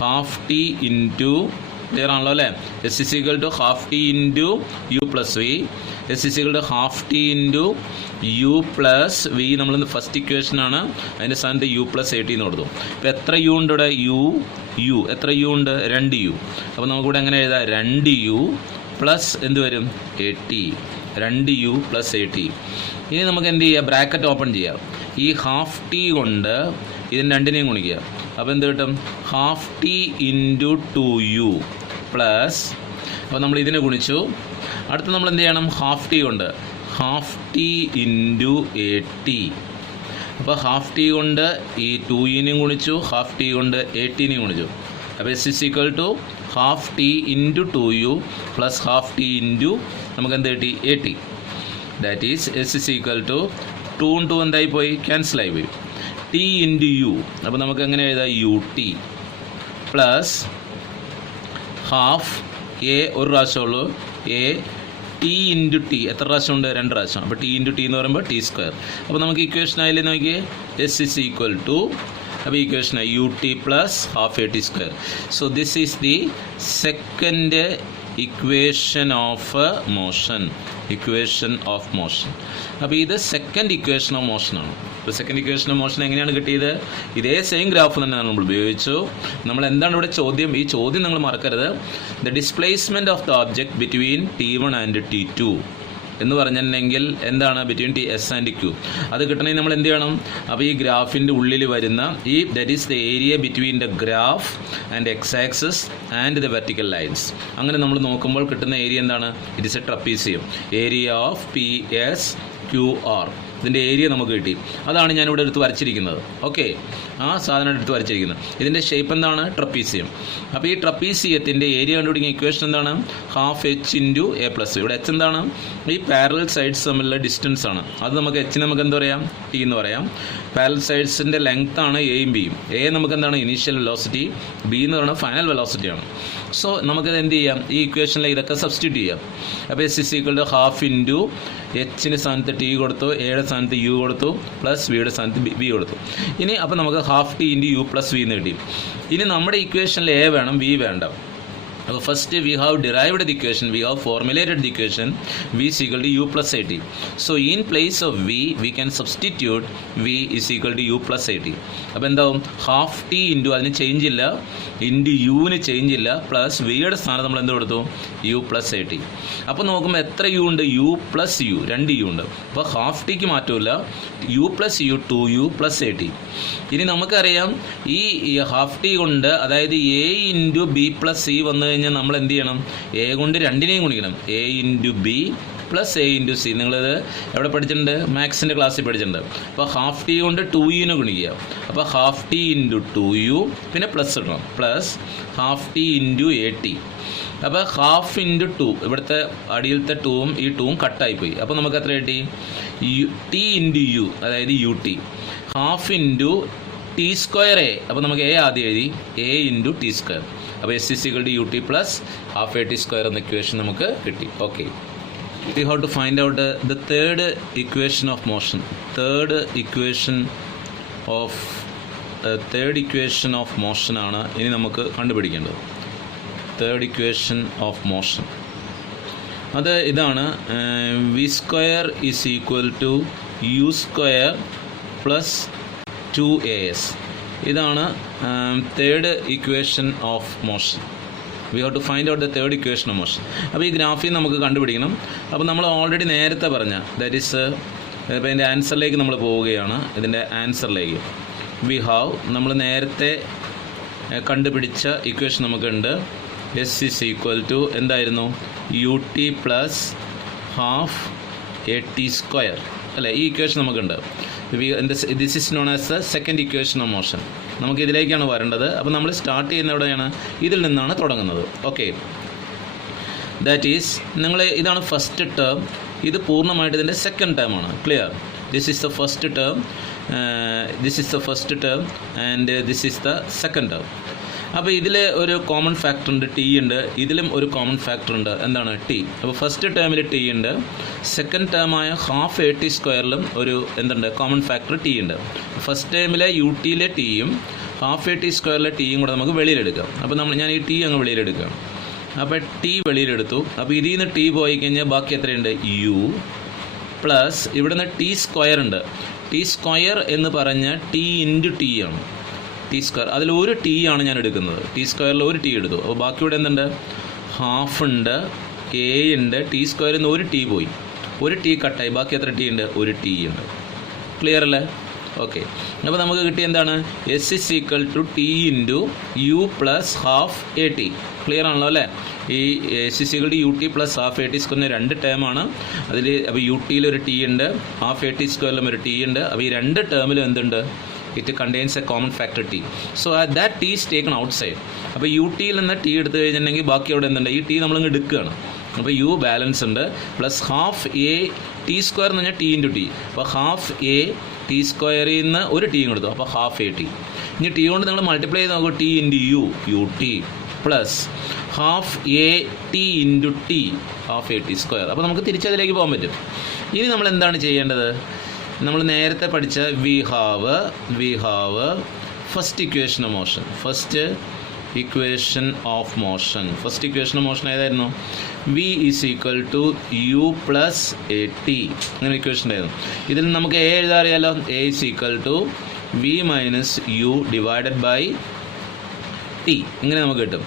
half T into clear ആണല്ലോ അല്ലേ? S is equal to half T into U plus V. S is equal to half T into U plus V. നമ്മൾ ഫസ്റ്റ് ഇക്വേഷനാണ്, അതിൻ്റെ സ്ഥാനത്ത് യു പ്ലസ് എ ടി എന്ന് കൊടുത്തു. ഇപ്പോൾ എത്ര യു ഉണ്ട് ഇവിടെ? യു എത്ര യു ഉണ്ട്? 2 യു. അപ്പോൾ നമുക്കിവിടെ എങ്ങനെ എഴുതാം? 2 യു പ്ലസ് എന്ത് വരും? A T. 2 U plus A T. ഇനി നമുക്ക് എന്ത് ചെയ്യുക? ബ്രാക്കറ്റ് ഓപ്പൺ ചെയ്യാം. ഈ ഹാഫ് ടി കൊണ്ട് ഇതിന് രണ്ടിനെയും ഗുണിക്കുക. അപ്പോൾ എന്ത് കിട്ടും? Half T into 2 U plus, അപ്പോൾ നമ്മൾ ഇതിനെ ഗുണിച്ചു. അടുത്ത് നമ്മൾ എന്ത് ചെയ്യണം? ഹാഫ് ടി കൊണ്ട് half T into A T. അപ്പോൾ ഹാഫ് ടി കൊണ്ട് ഈ 2 യുനെയും ഗുണിച്ചു, ഹാഫ് ടി കൊണ്ട് എ ടിനെയും ഗുണിച്ചു. അപ്പോൾ S is equal to half T into 2 U plus half T into നമുക്ക് എന്ത് കിട്ടി? A T. That is S is equal to 2 × 2 എന്തായി പോയി? ക്യാൻസലായി പോയി. ടി ഇൻറ്റു യു, അപ്പോൾ നമുക്ക് എങ്ങനെ എഴുതാം? U T plus half A ഒരു പ്രാവശ്യമുള്ളൂ, എ ടി ഇൻറ്റു ടി എത്ര പ്രാവശ്യമുണ്ട്? 2 പ്രാവശ്യം. അപ്പോൾ ടി ഇൻറ്റു ടി എന്ന് പറയുമ്പോൾ ടി സ്ക്വയർ. അപ്പോൾ നമുക്ക് ഇക്വേഷൻ ആയില്ലേ നോക്കിയേ? എസ് ഇസ് ഈക്വൽ ടു, അപ്പോൾ equation U T plus half A T square. So this is the second equation of motion. അപ്പോൾ ഇത് സെക്കൻഡ് ഇക്വേഷൻ ഓഫ് മോഷനാണ്. ഇപ്പോൾ സെക്കൻഡ് ഇക്വേഷൻ ഓഫ് മോഷൻ എങ്ങനെയാണ് കിട്ടിയത്? ഇതേ സെയിം ഗ്രാഫ് തന്നെയാണ് നമ്മൾ ഉപയോഗിച്ചു. നമ്മൾ എന്താണ് ഇവിടെ ചോദ്യം? ഈ ചോദ്യം നിങ്ങൾ മറക്കരുത്. The displacement of the object between T1 and T2 എന്ന് പറഞ്ഞിട്ടുണ്ടെങ്കിൽ എന്താണ്? Between S and Q. അത് കിട്ടണമെങ്കിൽ നമ്മൾ എന്ത് ചെയ്യണം? അപ്പോൾ ഈ ഗ്രാഫിൻ്റെ ഉള്ളിൽ വരുന്ന ഈ that is the area between the graph and X axis and the vertical lines. അങ്ങനെ നമ്മൾ നോക്കുമ്പോൾ കിട്ടുന്ന ഏരിയ എന്താണ്? It is A trapezium. Area of PSQR. ഇതിൻ്റെ ഏരിയ നമുക്ക് കിട്ടി. അതാണ് ഞാനിവിടെ എടുത്ത് വരച്ചിരിക്കുന്നത്. ഓക്കെ, ആ സാധനം എടുത്ത് വരച്ചിരിക്കുന്നത്. ഇതിൻ്റെ ഷേപ്പ് എന്താണ്? ട്രപ്പീസിയം. അപ്പോൾ ഈ ട്രപ്പീസിയത്തിൻ്റെ ഏരിയ കണ്ടുപിടിക്കുന്ന ഇക്വേഷൻ എന്താണ്? Half H into A plus. ഇവിടെ എച്ച് എന്താണ്? ഈ പാരലൽ സൈഡ്സ് തമ്മിലുള്ള ഡിസ്റ്റൻസ് ആണ്. അത് നമുക്ക് എച്ചിന് നമുക്ക് എന്താ പറയാം? ടി എന്ന് പറയാം. പാരലൽ സൈഡ്സിൻ്റെ ലെങ്ത് ആണ് എയും ബിയും. എ നമുക്ക് എന്താണ്? Initial velocity. ബി എന്ന് പറയുന്നത് ഫൈനൽ വെലോസിറ്റിയാണ്. സോ നമുക്കത് എന്ത് ചെയ്യാം? ഈ ഇക്വേഷനിൽ ഇതൊക്കെ സബ്സ്റ്റിറ്റ്യൂട്ട് ചെയ്യാം. അപ്പോൾ S is equal to half into എച്ചിന് സ്ഥാനത്ത് ടി കൊടുത്തു, എയുടെ സ്ഥാനത്ത് യു കൊടുത്തു, പ്ലസ് വിയുടെ സ്ഥാനത്ത് ബി കൊടുത്തു. ഇനി അപ്പോൾ നമുക്ക് half T into U plus V എന്ന് കിട്ടി. ഇനി നമ്മുടെ ഇക്വേഷനിൽ എ വേണം, വി വേണ്ട. അപ്പോൾ first we have derived the equation, we have formulated the equation V is equal to U plus A T. So in place of we can substitute V is equal to U plus A T. അപ്പോൾ എന്താവും, ഹാഫ് ടി ഇൻറ്റു അതിന് ചേഞ്ച് ഇല്ല, ഇൻറ്റു യുവിന് ചേഞ്ച് ഇല്ല, പ്ലസ് വിയുടെ സ്ഥാനത്ത് നമ്മൾ എന്ത് കൊടുത്തു, യു പ്ലസ് എ ടി. അപ്പോൾ നോക്കുമ്പോൾ എത്ര യു ഉണ്ട്, യു പ്ലസ് യു, 2 യു ഉണ്ട്. അപ്പോൾ ഹാഫ് ടിക്ക് മാറ്റമില്ല, U plus U 2u plus A T. ഇനി നമുക്കറിയാം ഈ ഹാഫ് ടി കൊണ്ട്, അതായത് A into B plus C വന്നു കഴിഞ്ഞാൽ നമ്മൾ എന്ത് ചെയ്യണം, എ കൊണ്ട് 2നെയും ഗുണിക്കണം, A into B plus A into C. നിങ്ങളിത് എവിടെ പഠിച്ചിട്ടുണ്ട്, മാത്സിൻ്റെ ക്ലാസ്സിൽ പഠിച്ചിട്ടുണ്ട്. അപ്പോൾ ഹാഫ് ടി കൊണ്ട് 2uനെ ഗുണിക്കുക, അപ്പോൾ ഹാഫ് ടി ഇൻറ്റു 2u, പിന്നെ പ്ലസ് ഇടണം, plus half T into A T. അപ്പോൾ ഹാഫ് ഇൻറ്റു 2, ഇവിടുത്തെ അടിയിലത്തെ 2ഉം ഈ 2ഉം കട്ടായിപ്പോയി. അപ്പോൾ നമുക്ക് എത്ര കിട്ടി, ടി ഇൻറ്റു യു, അതായത് U T, half into T square A. അപ്പോൾ നമുക്ക് എ ആദ്യം എഴുതി, എ ഇൻറ്റു ടി സ്ക്വയർ. അപ്പോൾ S is equal to U T plus half A T square എന്ന ഇക്വേഷൻ നമുക്ക് കിട്ടി. Okay, we have to find out the third equation of motion. Third equation of മോഷനാണ് ഇനി നമുക്ക് കണ്ടുപിടിക്കേണ്ടത്. തേർഡ് ഇക്വേഷൻ ഓഫ് മോഷൻ അത് ഇതാണ്, V square is equal to U square plus 2as. ഇതാണ് third equation of motion. We have to find out the third equation of motion. അപ്പോൾ ഈ ഗ്രാഫിൽ നമുക്ക് കണ്ടുപിടിക്കണം. അപ്പോൾ നമ്മൾ ഓൾറെഡി നേരത്തെ പറഞ്ഞ, ദാറ്റ് ഈസ് ഇപ്പോൾ ഇതിൻ്റെ ആൻസറിലേക്ക് നമ്മൾ പോവുകയാണ്. ഇതിൻ്റെ ആൻസറിലേക്ക് വി ഹാവ്, നമ്മൾ നേരത്തെ കണ്ടുപിടിച്ച ഇക്വേഷൻ നമുക്കുണ്ട്, എസ് ഈസ് ഈക്വൽ ടു എന്തായിരുന്നു, u T plus half A T square അല്ലേ. ഈ ഇക്വേഷൻ നമുക്കുണ്ട്. This is known as the second equation of motion. നമുക്ക് ഇതിലേക്കാണ് വരേണ്ടത്. അപ്പോൾ നമ്മൾ സ്റ്റാർട്ട് ചെയ്യുന്ന എവിടെയാണ്, ഇതിൽ നിന്നാണ് തുടങ്ങുന്നത്. ഓക്കെ, ദാറ്റ് ഈസ്, ഇതാണ് ഫസ്റ്റ് ടേം, ഇത് പൂർണ്ണമായിട്ട് ഇതിൻ്റെ സെക്കൻഡ് ടേം ആണ്. Clear? This is the first term, this is the first term and this is the second term. അപ്പോൾ ഇതിൽ ഒരു കോമൺ ഫാക്ടർ ഉണ്ട്, ടി ഉണ്ട്. ഇതിലും ഒരു കോമൺ ഫാക്ടർ ഉണ്ട്, എന്താണ്, ടി. അപ്പോൾ ഫസ്റ്റ് ടേമിൽ ടി ഉണ്ട്, സെക്കൻഡ് ടേമായ ഹാഫ് എ ടി സ്ക്വയറിലും ഒരു എന്തുണ്ട്, കോമൺ ഫാക്ടർ ടി ഉണ്ട്. ഫസ്റ്റ് ടേമിലെ യു ടിയിലെ ടിയും ഹാഫ് എ ടി സ്ക്വയറിലെ ടിയും കൂടെ നമുക്ക് വെളിയിലെടുക്കാം. അപ്പോൾ ഞാൻ ഈ ടി അങ്ങ് വെളിയിലെടുക്കാം. അപ്പോൾ ടി വെളിയിലെടുത്തു. അപ്പോൾ ഇതിൽ നിന്ന് ടി പോയി കഴിഞ്ഞാൽ ബാക്കി എത്രയുണ്ട്, യു പ്ലസ് ഇവിടുന്ന് ടി സ്ക്വയർ ഉണ്ട്. ടി സ്ക്വയർ എന്ന് പറഞ്ഞാൽ ടി ഇൻറ്റു ടി ആണ്, ടി സ്ക്വയർ. അതിലൊരു ടി ആണ് ഞാൻ എടുക്കുന്നത്, ടി സ്ക്വയറിൽ ഒരു ടി എടുത്തു. അപ്പോൾ ബാക്കി ഇവിടെ എന്തുണ്ട്, ഹാഫ് ഉണ്ട്, എ ഉണ്ട്, ടി സ്ക്വയറിൽ നിന്ന് ഒരു ടി പോയി, ഒരു ടി കട്ടായി, ബാക്കി എത്ര ടി ഉണ്ട്, ഒരു ടി ഉണ്ട്. ക്ലിയർ അല്ലേ? ഓക്കെ, അപ്പോൾ നമുക്ക് കിട്ടിയ എന്താണ്, S is equal to T into U plus half A t. Clear ആണല്ലോ അല്ലേ? ഈ s is equal to U T plus half A t സ്ക്വയറിന് 2 ടേമാണ് അതിൽ. അപ്പോൾ യു ടിയിൽ ഒരു ടി ഉണ്ട്, ഹാഫ് എ ടി സ്ക്വയറിലും ഒരു ടി ഉണ്ട്. അപ്പോൾ ഈ 2 ടേമിലും എന്തുണ്ട്, it contains a common factor t. So that t is taken outside. അപ്പോൾ യു ടിയിൽ നിന്ന് ടി എടുത്തു കഴിഞ്ഞിട്ടുണ്ടെങ്കിൽ ബാക്കി അവിടെ എന്തുണ്ട്, ഈ ടി നമ്മളിങ്ങ് എടുക്കുകയാണ്. അപ്പോൾ യു ബാലൻസ് ഉണ്ട്, plus half A T square എന്ന് പറഞ്ഞാൽ ടി ഇൻറ്റു ടി. അപ്പോൾ ഹാഫ് എ ടി സ്ക്വയറിൽ നിന്ന് ഒരു ടിയും കൊടുത്തു, അപ്പോൾ ഹാഫ് എ ടി. ഇനി ടി കൊണ്ട് നിങ്ങൾ മൾട്ടിപ്ലൈ ചെയ്ത് നോക്കുക, t into u, u T plus half A T into t, half A T square. അപ്പോൾ നമുക്ക് തിരിച്ചതിലേക്ക് പോകാൻ പറ്റും. ഇനി നമ്മൾ എന്താണ് ചെയ്യേണ്ടത്, നമ്മൾ നേരത്തെ പഠിച്ച we have first equation of motion. First equation of motion ഏതായിരുന്നു, V is equal to U plus A T. അങ്ങനെ ഇക്വേഷൻ ആയിരുന്നു. ഇതിൽ നമുക്ക് എ എഴുതാൻ അറിയാലോ, A is equal to V minus U divided by T. ഇങ്ങനെ നമുക്ക് കിട്ടും.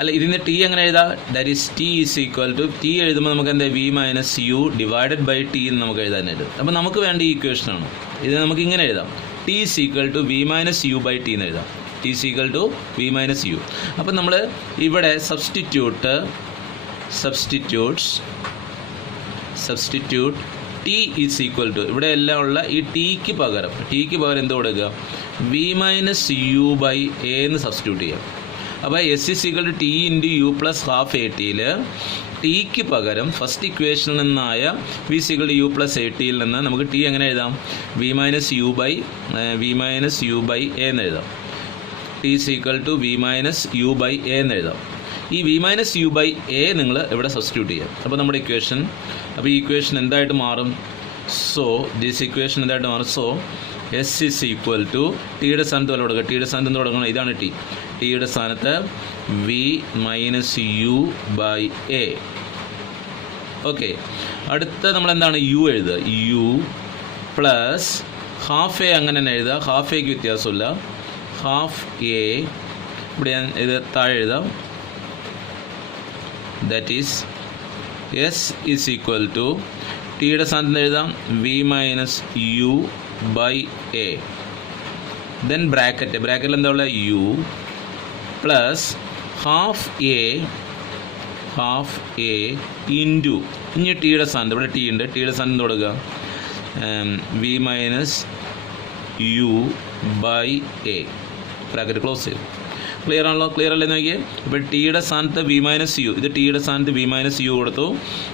അല്ല, ഇതിൻ്റെ ടി എങ്ങനെ എഴുതാം, that is T is equal to, T എഴുതുമ്പോൾ നമുക്ക് എന്താ, V minus U divided by T എന്ന് നമുക്ക് എഴുതാനായിട്ട്. അപ്പോൾ നമുക്ക് വേണ്ട ഈ ഇക്വേഷനാണ്. ഇത് നമുക്ക് ഇങ്ങനെ എഴുതാം, T is equal to V minus U by T എന്ന് എഴുതാം. T is equal to V minus U. അപ്പം നമ്മൾ ഇവിടെ substitute T is equal to, ഇവിടെ എല്ലാം ഉള്ള ഈ ടിക്ക് പകരം എന്ത് കൊടുക്കുക, V minus U by A എന്ന് സബ്സ്റ്റിറ്റ്യൂട്ട് ചെയ്യാം. അപ്പോൾ S is equal to T into U plus half A ടിയിൽ ടിക്ക് പകരം ഫസ്റ്റ് ഇക്വേഷനിൽ നിന്നായ V is equal to U plus A ടിയിൽ നിന്ന് നമുക്ക് ടി എങ്ങനെ എഴുതാം, v minus U by A എന്ന് എഴുതാം. T equal to V minus U by A എന്ന് എഴുതാം. ഈ v minus U by a നിങ്ങൾ ഇവിടെ സബ്സ്റ്റിറ്റ്യൂട്ട് ചെയ്യാം. അപ്പോൾ നമ്മുടെ ഇക്വേഷൻ, അപ്പോൾ ഈ ഇക്വേഷൻ എന്തായിട്ട് മാറും, സോ ദിസ് ഇക്വേഷൻ എന്തായിട്ട് മാറും, so s is equal to ടിയുടെ സ്ഥാനത്ത് വല്ല കൊടുക്കുക, ടിയുടെ സ്ഥാനത്ത് എന്ത് കൊടുക്കണം, ഇതാണ് ടി. ടിയുടെ സ്ഥാനത്ത് v minus U by A. Okay, അടുത്ത നമ്മളെന്താണ് യു എഴുതുക. യു പ്ലസ് ഹാഫ് എ അങ്ങനെ തന്നെ എഴുതുക. ഹാഫ് എക്ക് വ്യത്യാസമില്ല. ഹാഫ് എ ഇവിടെ ഞാൻ ഇത് താഴെ എഴുതാം. That is s is equal to ടിയുടെ സ്ഥാനത്ത് എഴുതാം v minus U by a. Then ബ്രാക്കറ്റിൽ എന്താ ഉള്ളത് u plus half a into ഇനി ടിയുടെ സ്ഥാനത്ത് ഇവിടെ ടി ഉണ്ട്. ടിയുടെ സ്ഥാനത്ത് കൊടുക്കുക V minus U by a. Bracket close ചെയ്തു. ക്ലിയർ ആണല്ലോ? ക്ലിയർ അല്ലേ നോക്കിയേ. ഇപ്പോൾ ടിയുടെ സ്ഥാനത്ത് വി മൈനസ് യു, ഇത് ടിയുടെ സ്ഥാനത്ത് വി മൈനസ് യു കൊടുത്തു.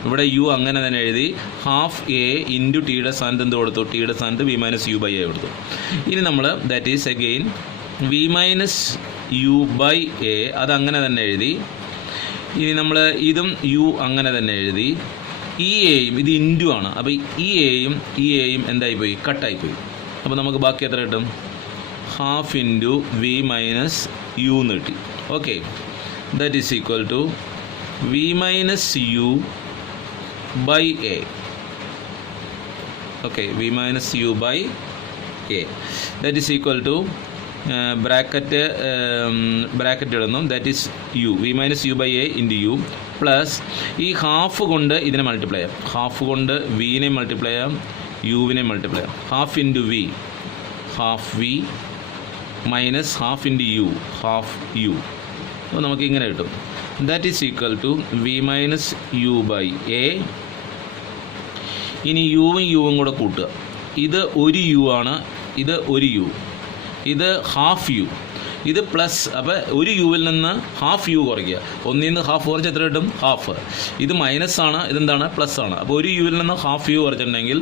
ഇവിടെ യു അങ്ങനെ തന്നെ എഴുതി. ഹാഫ് എ ഇൻറ്റു ടിയുടെ സ്ഥാനത്ത് എന്ത് കൊടുത്തു? ടിയുടെ സ്ഥാനത്ത് v minus U by a കൊടുത്തു. ഇനി നമ്മൾ that is again v minus U by a അതങ്ങനെ തന്നെ എഴുതി. ഇനി നമ്മൾ ഇതും യു അങ്ങനെ തന്നെ എഴുതി. ഈ എയും ഇത് ഇൻറ്റു ആണ്. അപ്പോൾ ഈ എയും എന്തായിപ്പോയി? കട്ടായിപ്പോയി. അപ്പോൾ നമുക്ക് ബാക്കി എത്ര കിട്ടും? Half into V minus U എന്ന് കിട്ടി. Okay, that is equal to V minus U by A. Okay, V minus U by A that is equal to bracket ഇടുന്നു. That is U V minus U by A into U plus ഈ ഹാഫ് കൊണ്ട് ഇതിനെ മൾട്ടിപ്ലൈ ചെയ്യാം. ഹാഫ് കൊണ്ട് വിനെ മൾട്ടിപ്ലൈ ചെയ്യാം, യുവിനെ മൾട്ടിപ്ലൈ ചെയ്യാം. Half into V half V minus half into U half U. അപ്പോൾ നമുക്ക് ഇങ്ങനെ കിട്ടും. That is equal to V minus U by a. ഇനി യുവും കൂടെ കൂട്ടുക. ഇത് ഒരു യു ആണ്, ഇത് ഒരു യു, ഇത് ഹാഫ് യു, ഇത് പ്ലസ്. അപ്പോൾ ഒരു യുവിൽ നിന്ന് ഹാഫ് യു കുറയ്ക്കുക. ഒന്നിൽ നിന്ന് ഹാഫ് കുറച്ച് എത്ര കിട്ടും? ഹാഫ്. ഇത് മൈനസ് ആണ്, ഇതെന്താണ്? പ്ലസ് ആണ്. അപ്പോൾ ഒരു യുവിൽ നിന്ന് ഹാഫ് യു കുറച്ചിട്ടുണ്ടെങ്കിൽ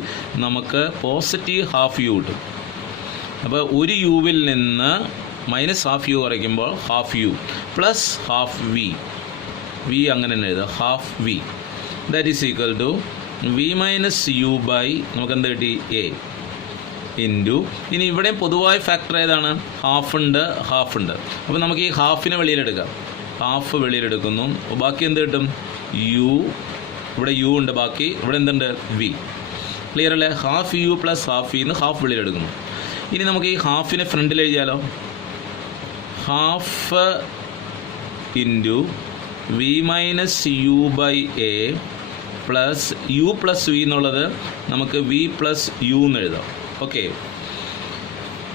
നമുക്ക് പോസിറ്റീവ് ഹാഫ് യു കിട്ടും. അപ്പോൾ ഒരു യുവിൽ നിന്ന് മൈനസ് ഹാഫ് യു കുറയ്ക്കുമ്പോൾ half U plus half v അങ്ങനെ തന്നെ എഴുതുക. Half v that is equal to V minus U by നമുക്ക് എന്ത് കിട്ടി? A into. ഇനി ഇവിടെ പൊതുവായ ഫാക്ടർ ഏതാണ്? ഹാഫ് ഉണ്ട്. അപ്പോൾ നമുക്ക് ഈ ഹാഫിനെ വെളിയിലെടുക്കാം. ഹാഫ് വെളിയിലെടുക്കുന്നു. ബാക്കി എന്ത് കിട്ടും? യു. ഇവിടെ യു ഉണ്ട്, ബാക്കി ഇവിടെ എന്തുണ്ട്? വി. ക്ലിയർ അല്ലേ? ഹാഫ് യു പ്ലസ് ഹാഫ് വിന്ന് ഹാഫ് വെളിയിലെടുക്കുന്നു. ഇനി നമുക്ക് ഈ ഹാഫിനെ ഫ്രണ്ടിൽ എഴുതിയാലോ? Half into V minus U by A plus U plus V എന്നുള്ളത് നമുക്ക് വി പ്ലസ് യു എന്ന് എഴുതാം. Okay,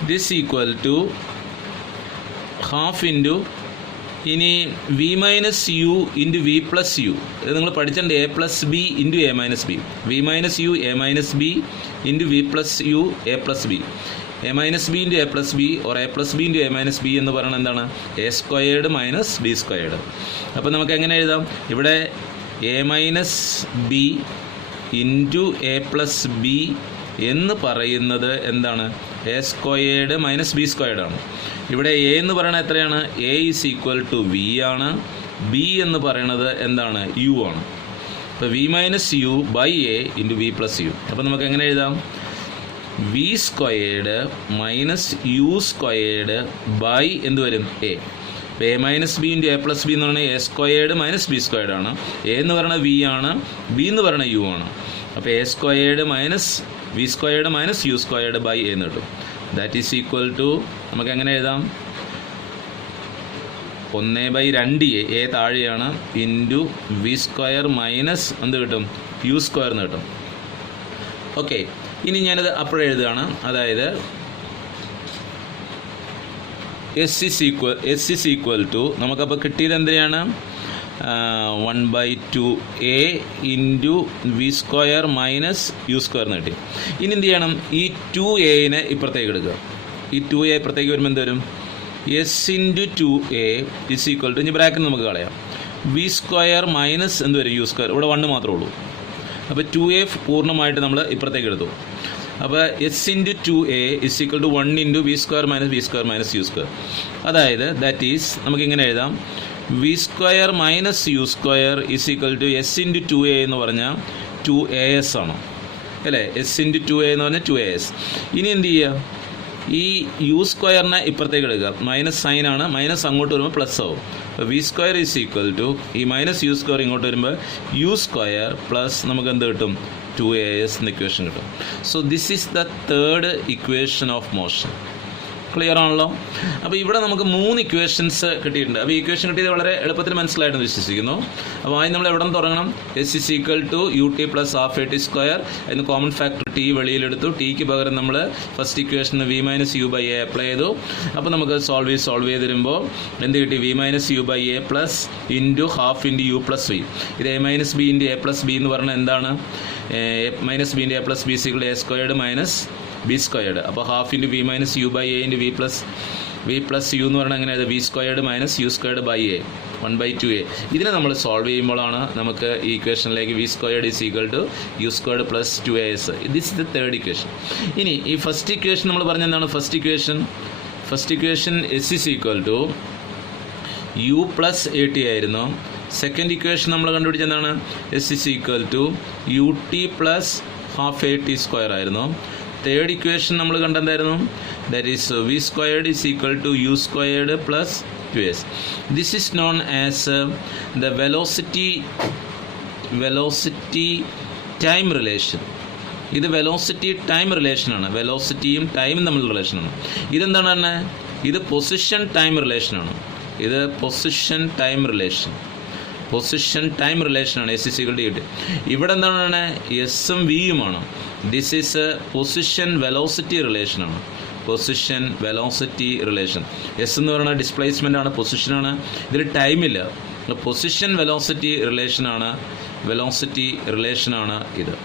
this equal to half into ഇനി V minus U into V plus U. ഇത് നിങ്ങൾ പഠിച്ചിട്ടുണ്ട്. A plus B into A minus B. V minus U A minus B into V plus u a plus b. A minus B into A plus b or a plus B into A minus b എന്ന് പറയുന്നത് എന്താണ്? A squared minus b squared. അപ്പോൾ നമുക്ക് എങ്ങനെ എഴുതാം? ഇവിടെ a minus B into A plus B എന്ന് പറയുന്നത് എന്താണ്? A squared minus b squared ആണ്. ഇവിടെ എ എന്ന് പറയുന്നത് എത്രയാണ്? A is equal to v ആണ്. ബി എന്ന് പറയുന്നത് എന്താണ്? യു ആണ്. അപ്പോൾ v minus U by A into V plus u. അപ്പോൾ നമുക്ക് എങ്ങനെ എഴുതാം? V squared minus u squared by എന്ത് വരും? എ. അപ്പോൾ a minus B into A plus B എന്ന് പറഞ്ഞാൽ a squared minus b squared ആണ്. എ എന്ന് പറയുന്നത് വി ആണ്, ബി എന്ന് പറയുന്നത് യു ആണ്. അപ്പോൾ a squared minus v squared minus u squared by എന്ന് കിട്ടും. ദാറ്റ് ഈസ് ഈക്വൽ ടു നമുക്ക് എങ്ങനെ എഴുതാം? 1/2 എ താഴെയാണ് ഇൻറ്റു വി സ്ക്വയർ മൈനസ് എന്ത് കിട്ടും? യു സ്ക്വയർ എന്ന് കിട്ടും. ഓക്കെ, ഇനി ഞാനിത് അപ്പോഴെഴുതുകയാണ്. അതായത് എസ് ഇസ് ഈക്വൽ ടു നമുക്കപ്പോൾ കിട്ടിയത് എന്തിനാണ്? 1/2 a into v square minus u square എന്ന് കിട്ടി. ഇനി എന്ത് ചെയ്യണം? ഈ 2a ഇപ്പുറത്തേക്ക് എടുക്കുക. ഈ 2a ഇപ്പുറത്തേക്ക് വരുമ്പോൾ എന്ത് വരും? S into 2a is equal to ഇനി ബ്രാക്കറ്റ് നമുക്ക് കളയാം. വി സ്ക്വയർ മൈനസ് എന്ത് വരും? U square. ഇവിടെ 1 മാത്രമേ ഉള്ളൂ. അപ്പോൾ 2a പൂർണ്ണമായിട്ട് നമ്മൾ ഇപ്പുറത്തേക്ക് എടുത്തു. അപ്പോൾ s into 2a is equal to 1 into v square minus u square. അതായത് ദാറ്റ് ഈസ് നമുക്കിങ്ങനെ എഴുതാം. V square minus u square is equal to s into 2a എന്ന് പറഞ്ഞാൽ 2as ആണ് അല്ലേ? എസ് ഇൻറ്റു 2a എന്ന് പറഞ്ഞാൽ 2as. ഇനി എന്ത് ചെയ്യുക? ഈ യു സ്ക്വയറിനെ ഇപ്പുറത്തേക്ക് എടുക്കുക, മൈനസ് സൈനാണ്, മൈനസ് അങ്ങോട്ട് വരുമ്പോൾ പ്ലസ് ആവും. V square is equal to ഈ മൈനസ് യു സ്ക്വയർ ഇങ്ങോട്ട് വരുമ്പോൾ യു സ്ക്വയർ പ്ലസ് നമുക്ക് എന്ത് കിട്ടും, 2as എന്ന ഇക്വേഷൻ കിട്ടും. So this is the third equation of motion. Clear ആണല്ലോ. അപ്പോൾ ഇവിടെ നമുക്ക് 3 ഇക്വേഷൻസ് കിട്ടിയിട്ടുണ്ട്. അപ്പോൾ ഈ ഇക്വേഷൻ കിട്ടിയത് വളരെ എളുപ്പത്തിൽ മനസ്സിലായിട്ടെന്ന് വിശ്വസിക്കുന്നു. അപ്പോൾ ആദ്യം നമ്മൾ എവിടെ നിന്ന് തുടങ്ങണം, S is equal to U T plus half A T square. അതിന് കോമൺ ഫാക്ടർ ടി വെളിയിലെടുത്തു. ടിക്ക് പകരം നമ്മൾ ഫസ്റ്റ് ഇക്വേഷന് V minus U by A apply ചെയ്തു. അപ്പോൾ നമുക്ക് സോൾവ് ചെയ്ത് തരുമ്പോൾ എന്ത് കിട്ടി, V minus U by A plus into half into U plus V. ഇത് A minus B into A plus B എന്ന് പറഞ്ഞാൽ എന്താണ്, minus B into A plus B is equal A squared minus B squared. അപ്പോൾ half into V minus U by A into V plus U എന്ന് പറഞ്ഞാൽ എങ്ങനെയാണ്, V squared minus U squared by A 1/2a. ഇതിനെ നമ്മൾ സോൾവ് ചെയ്യുമ്പോഴാണ് നമുക്ക് ഈ ഇക്വേഷനിലേക്ക് V squared is equal to U squared plus 2as. This is the third equation. ഇനി ഈ ഫസ്റ്റ് ഇക്വേഷൻ നമ്മൾ പറഞ്ഞ എന്താണ്, first equation S is equal to U plus A T ആയിരുന്നു. സെക്കൻഡ് ഇക്വേഷൻ നമ്മൾ കണ്ടുപിടിച്ച എന്താണ്, S is equal to U T plus half A T square ആയിരുന്നു. തേർഡ് ഇക്വേഷൻ നമ്മൾ കണ്ടെന്തായിരുന്നു, that is V squared is equal to U squared plus 2s. This is known as the velocity time relation. ഇത് വെലോസിറ്റി ടൈം റിലേഷനാണ്, വെലോസിറ്റിയും ടൈമും തമ്മിലുള്ള റിലേഷനാണ്. ഇതെന്താണ് തന്നെ, ഇത് പൊസിഷൻ ടൈം റിലേഷനാണ്. ഇത് പൊസിഷൻ ടൈം റിലേഷനാണ്. S is equal to U. ഇവിടെ എന്താണ്, എസും വിയുമാണ്. This is a position velocity റിലേഷനാണ്. Position velocity relation. എസ് എന്ന് പറയുന്നത് ഡിസ്പ്ലേസ്മെൻ്റ് ആണ്, പൊസിഷനാണ്. ഇതിൽ ടൈമില്ല. പൊസിഷൻ വെലോസിറ്റി റിലേഷനാണ് ഇത്.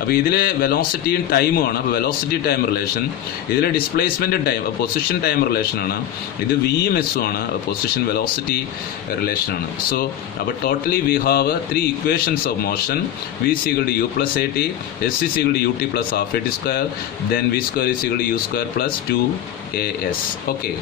അപ്പോൾ ഇതിൽ വെലോസിറ്റിയും ടൈമുമാണ്. അപ്പോൾ വെലോസിറ്റി ടൈം റിലേഷൻ. ഇതിൽ ഡിസ്പ്ലേസ്മെൻറ്റ് ടൈം, പൊസിഷൻ ടൈം റിലേഷനാണ്. ഇത് വിയും എസും ആണ്, പൊസിഷൻ വെലോസിറ്റി റിലേഷനാണ്. സോ അപ്പോൾ totally we have 3 equations of motion. V is equal to u plus at, s is equal to ut plus half at square, then v square is equal to u square plus 2as. Okay.